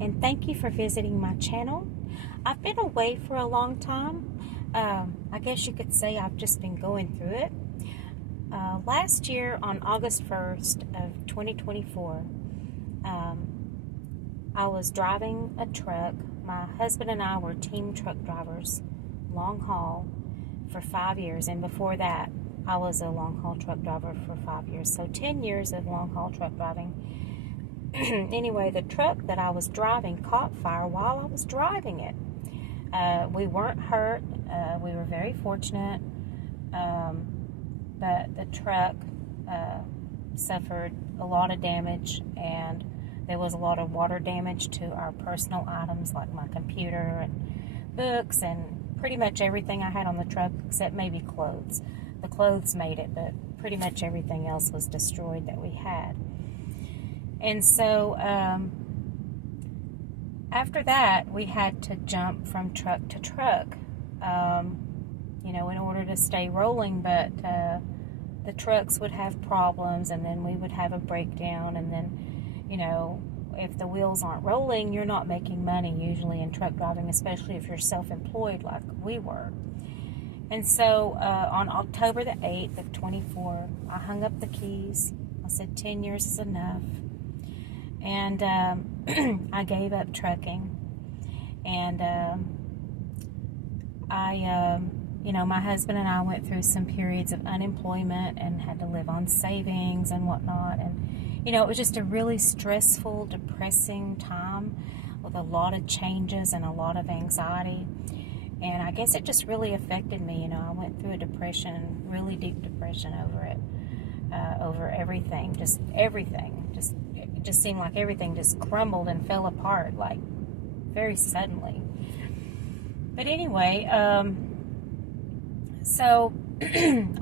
and thank you for visiting my channel. I've been away for a long time. I guess you could say I've just been going through it. Last year on August 1st of 2024, I was driving a truck. My husband and I were team truck drivers, long haul, for 5 years, and before that I was a long haul truck driver for 5 years, so 10 years of long haul truck driving. Anyway, the truck that I was driving caught fire while I was driving it. We weren't hurt. We were very fortunate, but the truck suffered a lot of damage, and there was a lot of water damage to our personal items like my computer and books and pretty much everything I had on the truck except maybe clothes. The clothes made it, but pretty much everything else was destroyed that we had. And so after that, we had to jump from truck to truck, in order to stay rolling, but the trucks would have problems, and then we would have a breakdown, and then, if the wheels aren't rolling, you're not making money usually in truck driving, especially if you're self-employed like we were. And so on October the 8th of 24, I hung up the keys. I said 10 years is enough. And I gave up trucking. And my husband and I went through some periods of unemployment and had to live on savings and whatnot. And, it was just a really stressful, depressing time with a lot of changes and a lot of anxiety. And I guess it just really affected me. I went through a depression, really deep depression over it, over everything, just everything. It just seemed like everything just crumbled and fell apart, like very suddenly. But anyway, so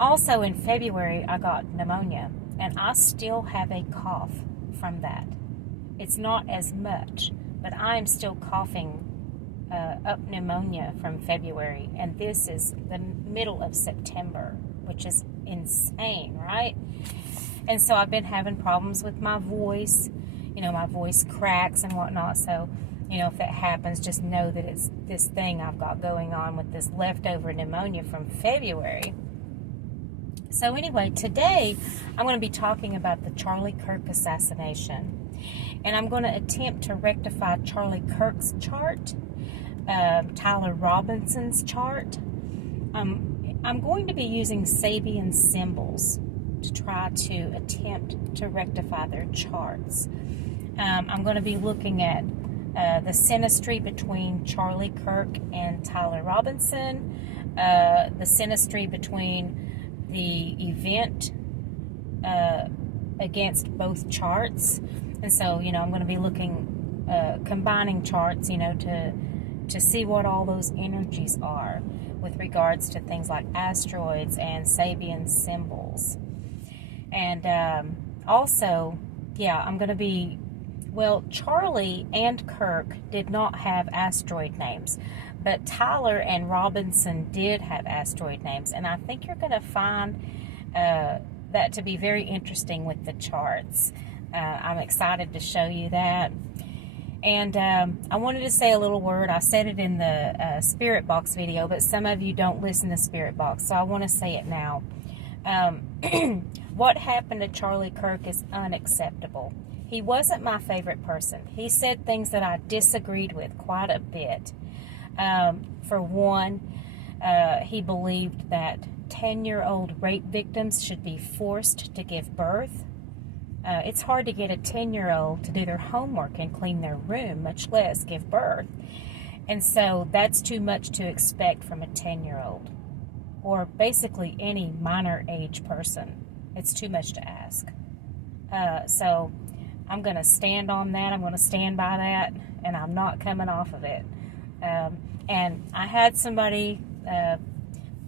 also in February, I got pneumonia, and I still have a cough from that. It's not as much, but I'm still coughing up pneumonia from February, and this is the middle of September, which is insane, right? And so I've been having problems with my voice. My voice cracks and whatnot. So, if that happens, just know that it's this thing I've got going on with this leftover pneumonia from February. So anyway, today I'm going to be talking about the Charlie Kirk assassination. And I'm going to attempt to rectify Charlie Kirk's chart, Tyler Robinson's chart. I'm going to be using Sabian symbols to try to attempt to rectify their charts. I'm going to be looking at the synastry between Charlie Kirk and Tyler Robinson, the synastry between the event against both charts. And so, I'm going to be looking, combining charts, to see what all those energies are with regards to things like asteroids and Sabian symbols. And also, I'm going to be, Charlie and Kirk did not have asteroid names, but Tyler and Robinson did have asteroid names, and I think you're going to find that to be very interesting with the charts. I'm excited to show you that. And I wanted to say a little word. I said it in the Spirit Box video, but some of you don't listen to Spirit Box, so I want to say it now. What happened to Charlie Kirk is unacceptable. He wasn't my favorite person. He said things that I disagreed with quite a bit. For one, he believed that 10-year-old rape victims should be forced to give birth. It's hard to get a 10-year-old to do their homework and clean their room, much less give birth. And so that's too much to expect from a 10-year-old, or basically any minor age person. It's too much to ask. So I'm going to stand on that. I'm going to stand by that, and I'm not coming off of it. And I had somebody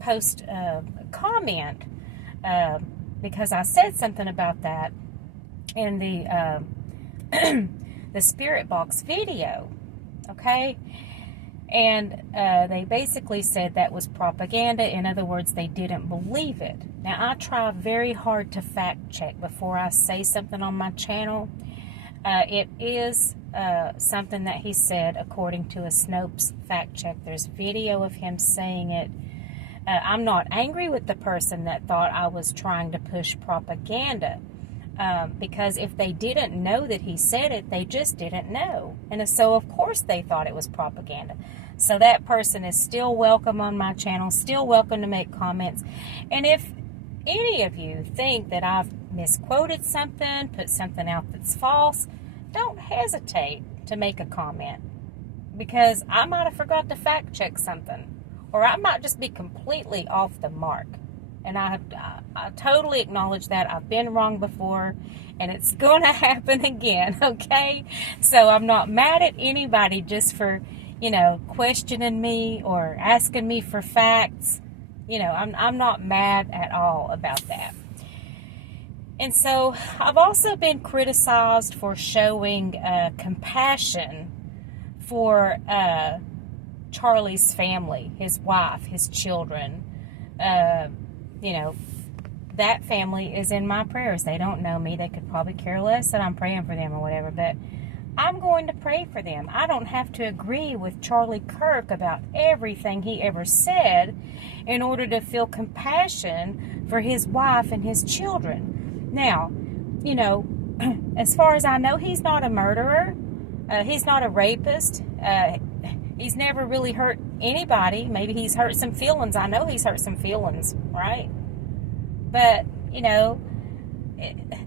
post a comment because I said something about that in the the Spirit Box video, okay? And they basically said that was propaganda. In other words, they didn't believe it. Now, I try very hard to fact check before I say something on my channel. It is something that he said according to a Snopes fact check. There's video of him saying it. I'm not angry with the person that thought I was trying to push propaganda, because if they didn't know that he said it, they just didn't know. And so, of course, they thought it was propaganda. So that person is still welcome on my channel, still welcome to make comments. And if any of you think that I've misquoted something, put something out that's false, don't hesitate to make a comment, because I might have forgot to fact check something, or I might just be completely off the mark. And I totally acknowledge that. I've been wrong before, and it's going to happen again, okay? So I'm not mad at anybody just for, questioning me or asking me for facts. I'm not mad at all about that. And so I've also been criticized for showing compassion for Charlie's family, his wife, his children. That family is in my prayers. They don't know me. They could probably care less that I'm praying for them or whatever, but I'm going to pray for them. I don't have to agree with Charlie Kirk about everything he ever said in order to feel compassion for his wife and his children. Now, as far as I know, he's not a murderer. He's not a rapist. He's never really hurt anybody. Maybe he's hurt some feelings. I know he's hurt some feelings, right? But,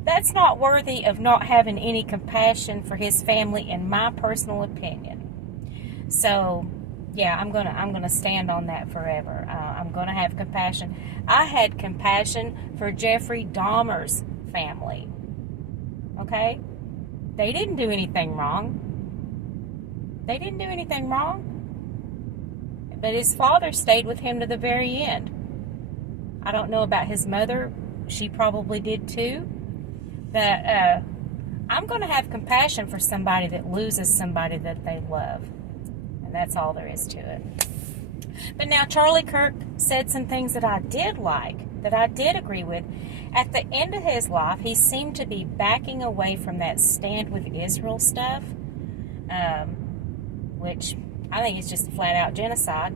that's not worthy of not having any compassion for his family, in my personal opinion. So, yeah, I'm gonna stand on that forever. I'm gonna have compassion. I had compassion for Jeffrey Dahmer's family. Okay? They didn't do anything wrong. They didn't do anything wrong. But his father stayed with him to the very end. I don't know about his mother. She probably did too. But I'm going to have compassion for somebody that loses somebody that they love. And that's all there is to it. But now Charlie Kirk said some things that I did like, that I did agree with. At the end of his life, he seemed to be backing away from that Stand with Israel stuff, which I think is just flat out genocide,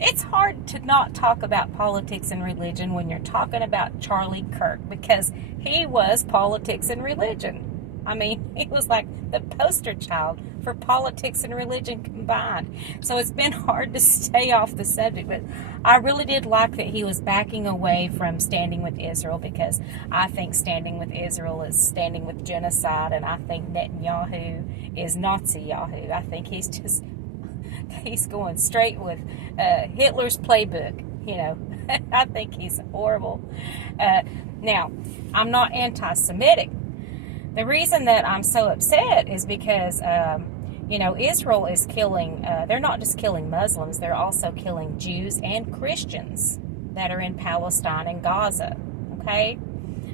It's hard to not talk about politics and religion when you're talking about Charlie Kirk, because he was politics and religion. I mean, he was like the poster child for politics and religion combined. So it's been hard to stay off the subject, but I really did like that he was backing away from standing with Israel, because I think standing with Israel is standing with genocide, and I think Netanyahu is Nazi Yahoo. I think he's going straight with Hitler's playbook, I think he's horrible. Now, I'm not anti-Semitic. The reason that I'm so upset is because, Israel is killing, they're not just killing Muslims, they're also killing Jews and Christians that are in Palestine and Gaza, okay?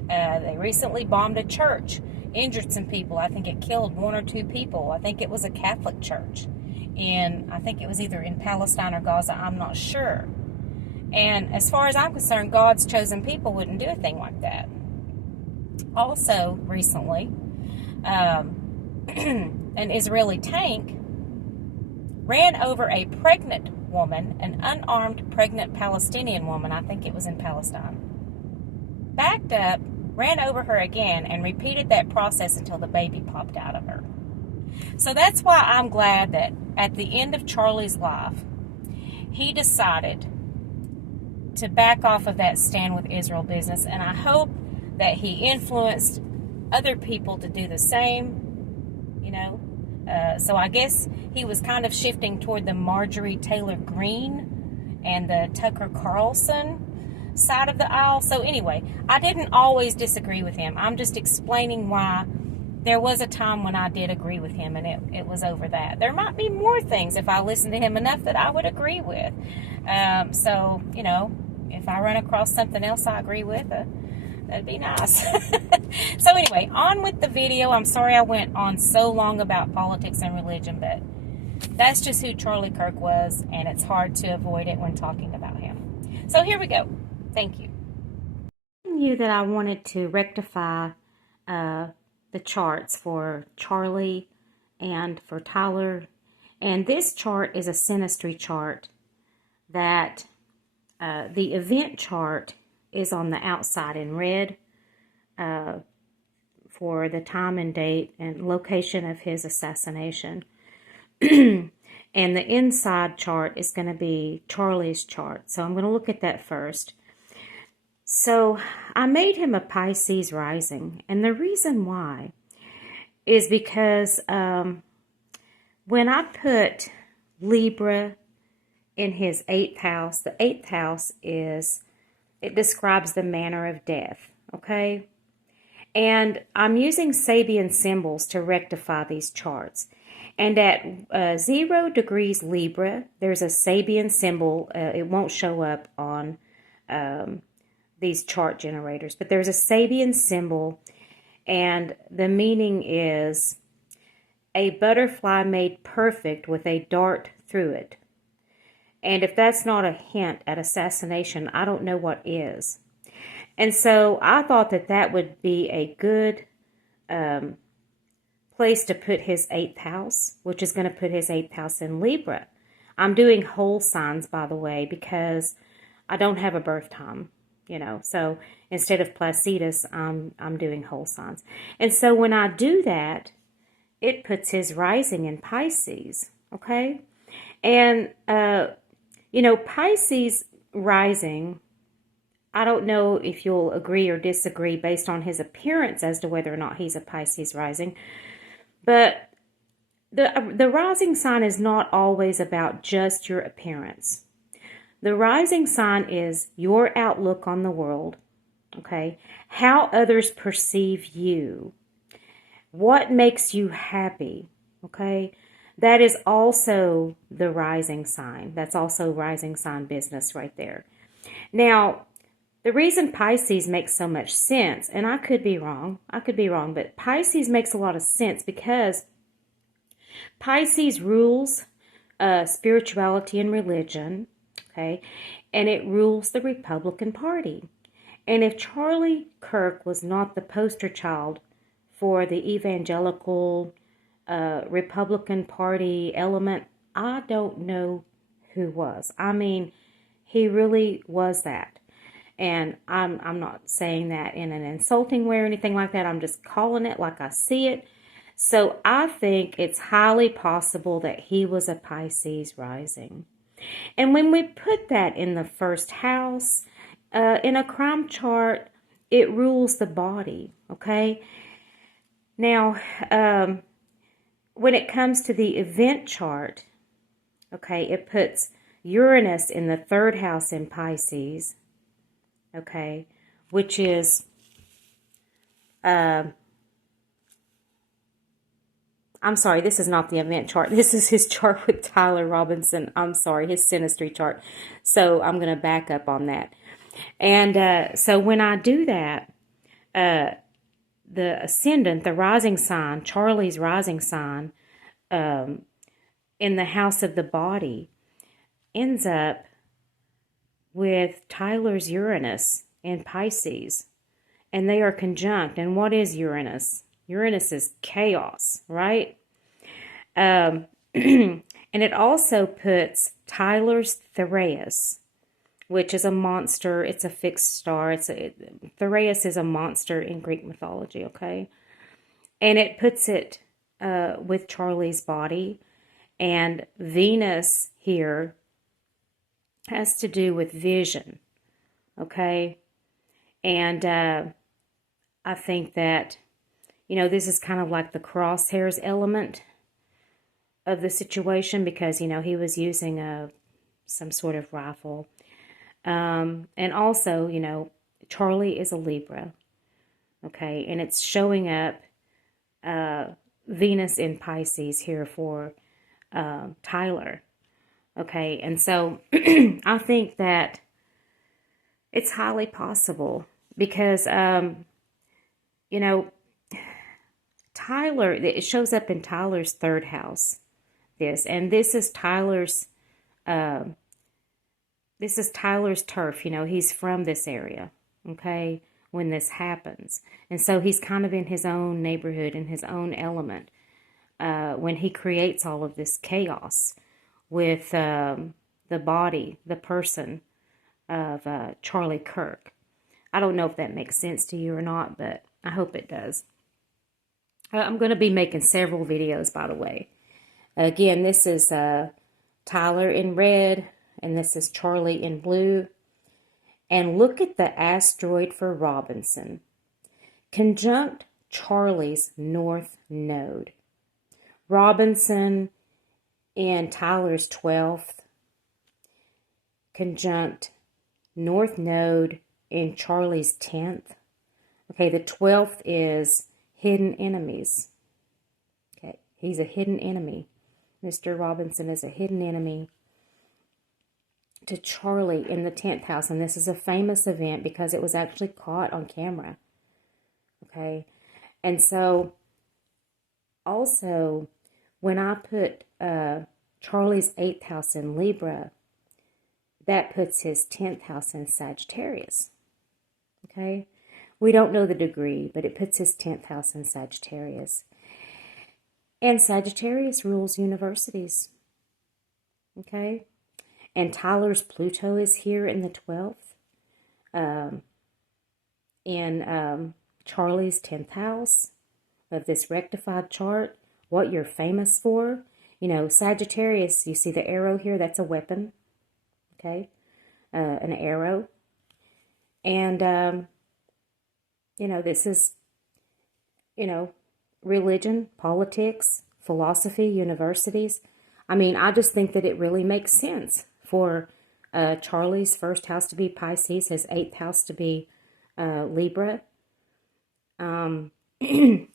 They recently bombed a church, injured some people. I think it killed 1 or 2 people. I think it was a Catholic church. And I think it was either in Palestine or Gaza, I'm not sure. And as far as I'm concerned, God's chosen people wouldn't do a thing like that. Also, recently, an Israeli tank ran over a pregnant woman, an unarmed pregnant Palestinian woman. I think it was in Palestine. Backed up, ran over her again, and repeated that process until the baby popped out of her. So that's why I'm glad that at the end of Charlie's life, he decided to back off of that Stand with Israel business, and I hope that he influenced other people to do the same, So I guess he was kind of shifting toward the Marjorie Taylor Greene and the Tucker Carlson side of the aisle. So anyway, I didn't always disagree with him. I'm just explaining why there was a time when I did agree with him, and it was over that. There might be more things, if I listen to him enough, that I would agree with. So, if I run across something else I agree with, that'd be nice. So anyway, on with the video. I'm sorry I went on so long about politics and religion, but that's just who Charlie Kirk was, and it's hard to avoid it when talking about him. So here we go. Thank you. I knew that I wanted to rectify the charts for Charlie and for Tyler. And this chart is a synastry chart that the event chart is on the outside in red for the time and date and location of his assassination. And the inside chart is going to be Charlie's chart. So I'm going to look at that first. So I made him a Pisces rising. And the reason why is because when I put Libra in his 8th house, the 8th house it describes the manner of death, okay? And I'm using Sabian symbols to rectify these charts. And at 0 degrees Libra, there's a Sabian symbol. It won't show up on these chart generators, but there's a Sabian symbol, and the meaning is a butterfly made perfect with a dart through it. And if that's not a hint at assassination, I don't know what is. And so I thought that that would be a good place to put his 8th house, which is going to put his 8th house in Libra. I'm doing whole signs, by the way, because I don't have a birth time, you know. So instead of Placidus, I'm doing whole signs. And so when I do that, it puts his rising in Pisces, okay? And, you know, Pisces rising, I don't know if you'll agree or disagree based on his appearance as to whether or not he's a Pisces rising, but the rising sign is not always about just your appearance. The rising sign is your outlook on the world, okay? How others perceive you. What makes you happy, okay? That is also the rising sign. That's also rising sign business right there. Now, the reason Pisces makes so much sense, and I could be wrong, but Pisces makes a lot of sense because Pisces rules spirituality and religion, okay, and it rules the Republican Party. And if Charlie Kirk was not the poster child for the evangelical Republican Party element, I don't know who was. I mean, he really was that. And I'm not saying that in an insulting way or anything like that. I'm just calling it like I see it. So I think it's highly possible that he was a Pisces rising. And when we put that in the 1st house, in a crime chart, it rules the body, okay? Now, when it comes to the event chart, okay, it puts Uranus in the 3rd house in Pisces, okay, which is, I'm sorry, this is not the event chart. This is his chart with Tyler Robinson. I'm sorry, his synastry chart. So I'm going to back up on that. And so when I do that, the ascendant, the rising sign, Charlie's rising sign, in the house of the body, ends up with Tyler's Uranus in Pisces. And they are conjunct. And what is Uranus? Uranus is chaos, right? And it also puts Tyler's Theraeus, which is a monster. It's a fixed star. Theraeus is a monster in Greek mythology, okay? And it puts it with Charlie's body. And Venus here has to do with vision, okay? And I think that, you know, this is kind of like the crosshairs element of the situation because, you know, he was using some sort of rifle. And also, you know, Charlie is a Libra, okay? And it's showing up Venus in Pisces here for Tyler, okay? And so I think that it's highly possible because, you know, Tyler, it shows up in Tyler's 3rd house, and this is Tyler's turf, you know, he's from this area, okay? when this happens. And so he's kind of in his own neighborhood, in his own element, when he creates all of this chaos with the body, the person of Charlie Kirk. I don't know if that makes sense to you or not, but I hope it does. I'm going to be making several videos, by the way. Again, this is Tyler in red, and this is Charlie in blue. And look at the asteroid for Robinson. Conjunct Charlie's north node. Robinson in Tyler's 12th. Conjunct north node in Charlie's 10th. Okay, the 12th is hidden enemies. Okay, he's a hidden enemy. Mr. Robinson is a hidden enemy to Charlie in the 10th house. And this is a famous event because it was actually caught on camera. Okay, and so also when I put Charlie's 8th house in Libra, that puts his 10th house in Sagittarius. Okay, we don't know the degree, but it puts his 10th house in Sagittarius. And Sagittarius rules universities. Okay, and Tyler's Pluto is here in the 12th. In Charlie's 10th house of this rectified chart, what you're famous for. You know, Sagittarius, you see the arrow here, that's a weapon. Okay, an arrow. And, you know, this is, you know, religion, politics, philosophy, universities. I mean, I just think that it really makes sense for Charlie's first house to be Pisces, his 8th house to be Libra. And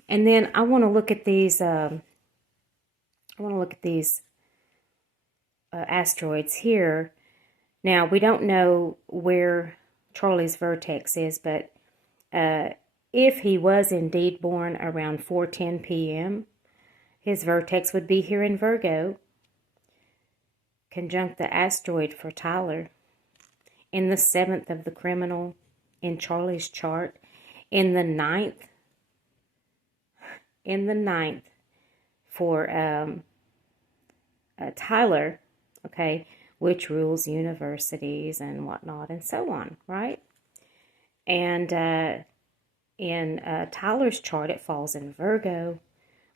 then I want to look at these. Asteroids here. Now we don't know where Charlie's vertex is, but if he was indeed born around 4:10 p.m., his vertex would be here in Virgo. Conjunct the asteroid for Tyler in the 7th of the criminal in Charlie's chart, in the 9th for Tyler, okay, which rules universities and whatnot and so on, right? And in Tyler's chart, it falls in Virgo,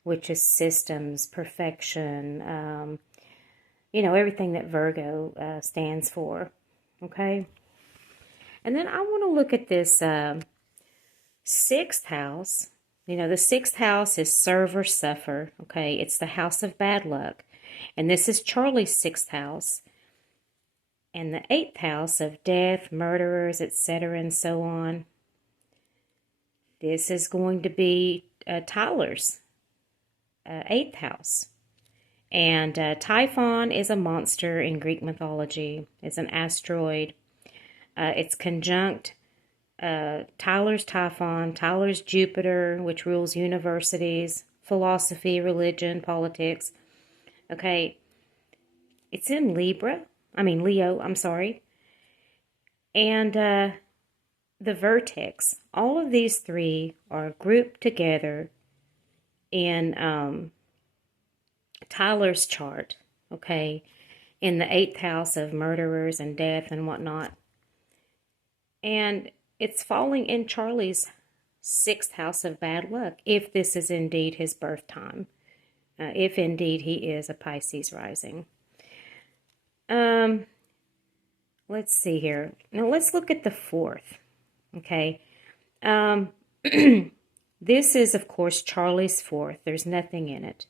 which is systems, perfection, you know, everything that Virgo stands for, okay? And then I want to look at this 6th house. You know, the 6th house is serve or suffer, okay? It's the house of bad luck. And this is Charlie's 6th house. And the 8th house of death, murderers, etc., and so on. This is going to be Tyler's 8th house. And Typhon is a monster in Greek mythology. It's an asteroid. It's conjunct Tyler's Typhon, Tyler's Jupiter, which rules universities, philosophy, religion, politics. Okay, it's in Leo, I'm sorry. And the vertex, all of these three are grouped together in Tyler's chart, okay, in the 8th house of murderers and death and whatnot. And it's falling in Charlie's 6th house of bad luck, if this is indeed his birth time, if indeed he is a Pisces rising. Let's see here. Now let's look at the 4th, okay. This is, of course, Charlie's 4th. There's nothing in it.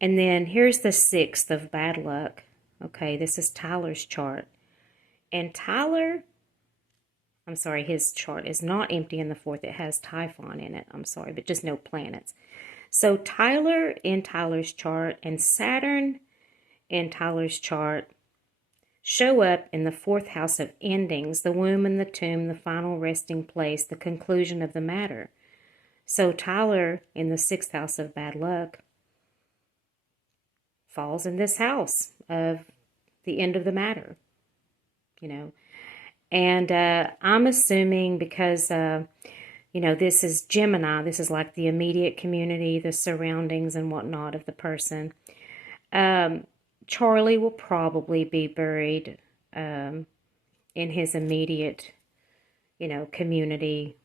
And then here's the 6th of bad luck. Okay, this is Tyler's chart. And Tyler, I'm sorry, his chart is not empty in the 4th. It has Typhon in it. I'm sorry, but just no planets. So Tyler in Tyler's chart and Saturn in Tyler's chart show up in the 4th house of endings, the womb and the tomb, the final resting place, the conclusion of the matter. So Tyler in the 6th house of bad luck falls in this house of the end of the matter, you know. And I'm assuming because, this is Gemini, this is like the immediate community, the surroundings and whatnot of the person. Charlie will probably be buried in his immediate, community.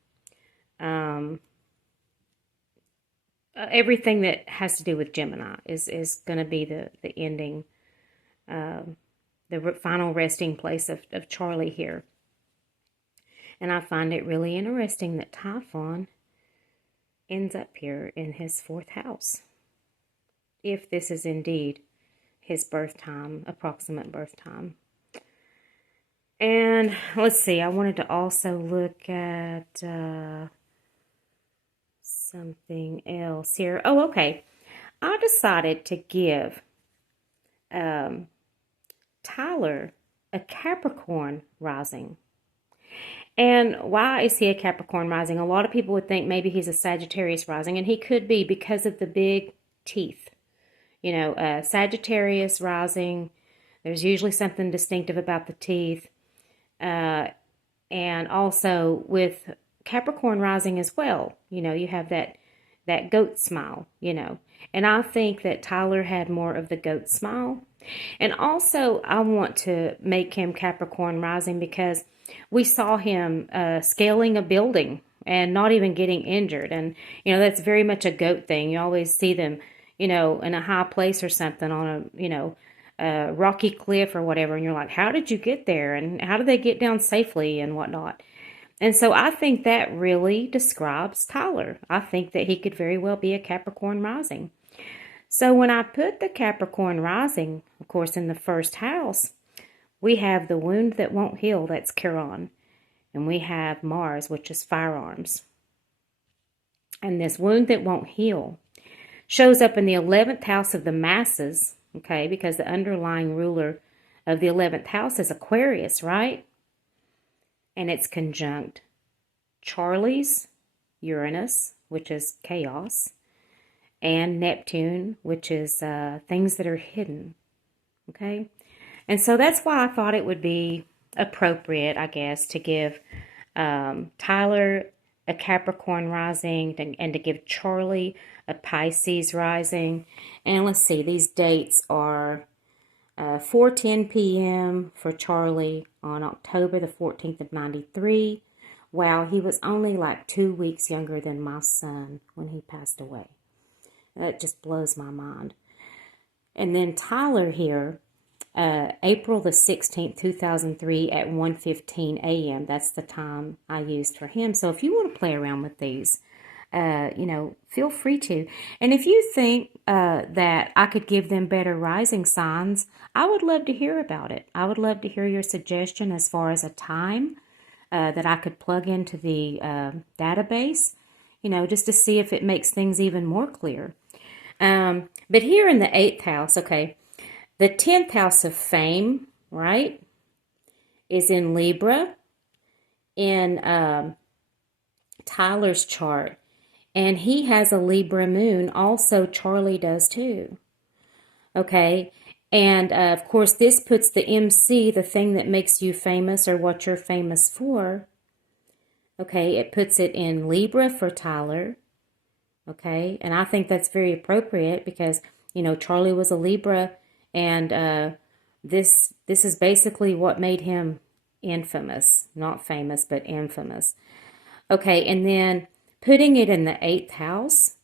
Everything that has to do with Gemini is going to be the ending, the final resting place of Charlie here. And I find it really interesting that Typhon ends up here in his 4th house, if this is indeed his birth time, approximate birth time. And let's see, I wanted to also look at something else here. Oh, okay. I decided to give Tyler a Capricorn rising. And why is he a Capricorn rising? A lot of people would think maybe he's a Sagittarius rising, and he could be because of the big teeth. Sagittarius rising, there's usually something distinctive about the teeth. And also with Capricorn rising as well, you have that goat smile, And I think that Tyler had more of the goat smile. And also I want to make him Capricorn rising because we saw him scaling a building and not even getting injured. And, that's very much a goat thing. You always see them, in a high place or something on a rocky cliff or whatever. And you're like, how did you get there? And how did they get down safely and whatnot? And so I think that really describes Tyler. I think that he could very well be a Capricorn rising. So when I put the Capricorn rising, of course, in the 1st house, we have the wound that won't heal, that's Chiron. And we have Mars, which is firearms. And this wound that won't heal shows up in the 11th house of the masses, okay, because the underlying ruler of the 11th house is Aquarius, right? And it's conjunct Charlie's Uranus, which is chaos, and Neptune, which is things that are hidden, okay? And so that's why I thought it would be appropriate, I guess, to give Tyler a Capricorn rising and to give Charlie a Pisces rising. And let's see, these dates are 4:10 p.m. for Charlie on October the 14th of 93. Wow, he was only like 2 weeks younger than my son when he passed away. That just blows my mind. And then Tyler here, April the 16th, 2003 at 1:15 a.m. That's the time I used for him. So if you want to play around with these, feel free to. And if you think that I could give them better rising signs, I would love to hear about it. I would love to hear your suggestion as far as a time that I could plug into the database, just to see if it makes things even more clear. But here in the 8th house, okay, the 10th house of fame, right, is in Libra in Tyler's chart. And he has a Libra moon. Also, Charlie does too. Okay. And of course, this puts the MC, the thing that makes you famous or what you're famous for. Okay. It puts it in Libra for Tyler. Okay. And I think that's very appropriate because, Charlie was a Libra. And this is basically what made him infamous. Not famous, but infamous. Okay. And then putting it in the 8th house,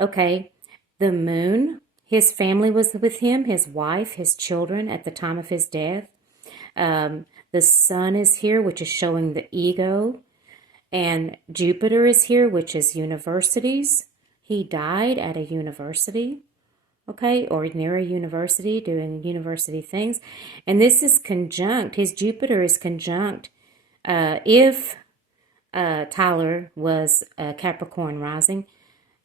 okay, the moon, his family was with him, his wife, his children at the time of his death. The sun is here, which is showing the ego. And Jupiter is here, which is universities. He died at a university, okay, or near a university, doing university things. And this is conjunct, his Jupiter is conjunct if Tyler was Capricorn rising.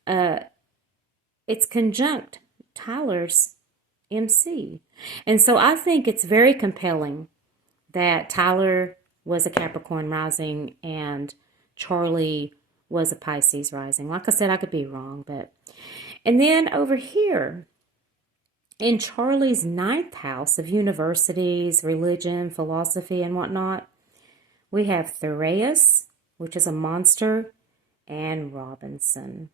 It's conjunct Tyler's MC. And so I think it's very compelling that Tyler was a Capricorn rising and Charlie was a Pisces rising. Like I said, I could be wrong, but... And then over here, in Charlie's 9th house of universities, religion, philosophy, and whatnot, We have Theraeus, which is a monster, and Robinson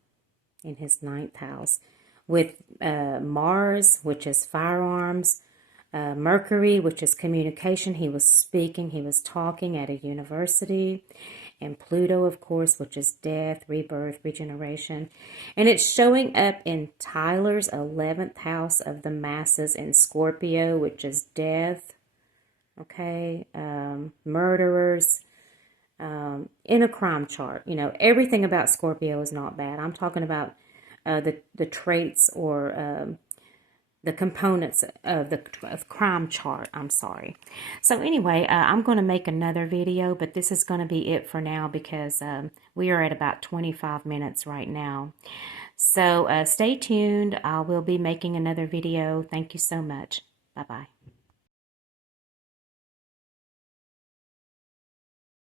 in his 9th house. With Mars, which is firearms, Mercury, which is communication. He was speaking, he was talking at a university. And Pluto, of course, which is death, rebirth, regeneration. And it's showing up in Tyler's 11th house of the masses in Scorpio, which is death, okay, murderers, in a crime chart. You know, everything about Scorpio is not bad. I'm talking about the traits or the components of the crime chart. I'm sorry. So anyway, I'm going to make another video, but this is going to be it for now because we are at about 25 minutes right now. So stay tuned. I will be making another video. Thank you so much. Bye-bye.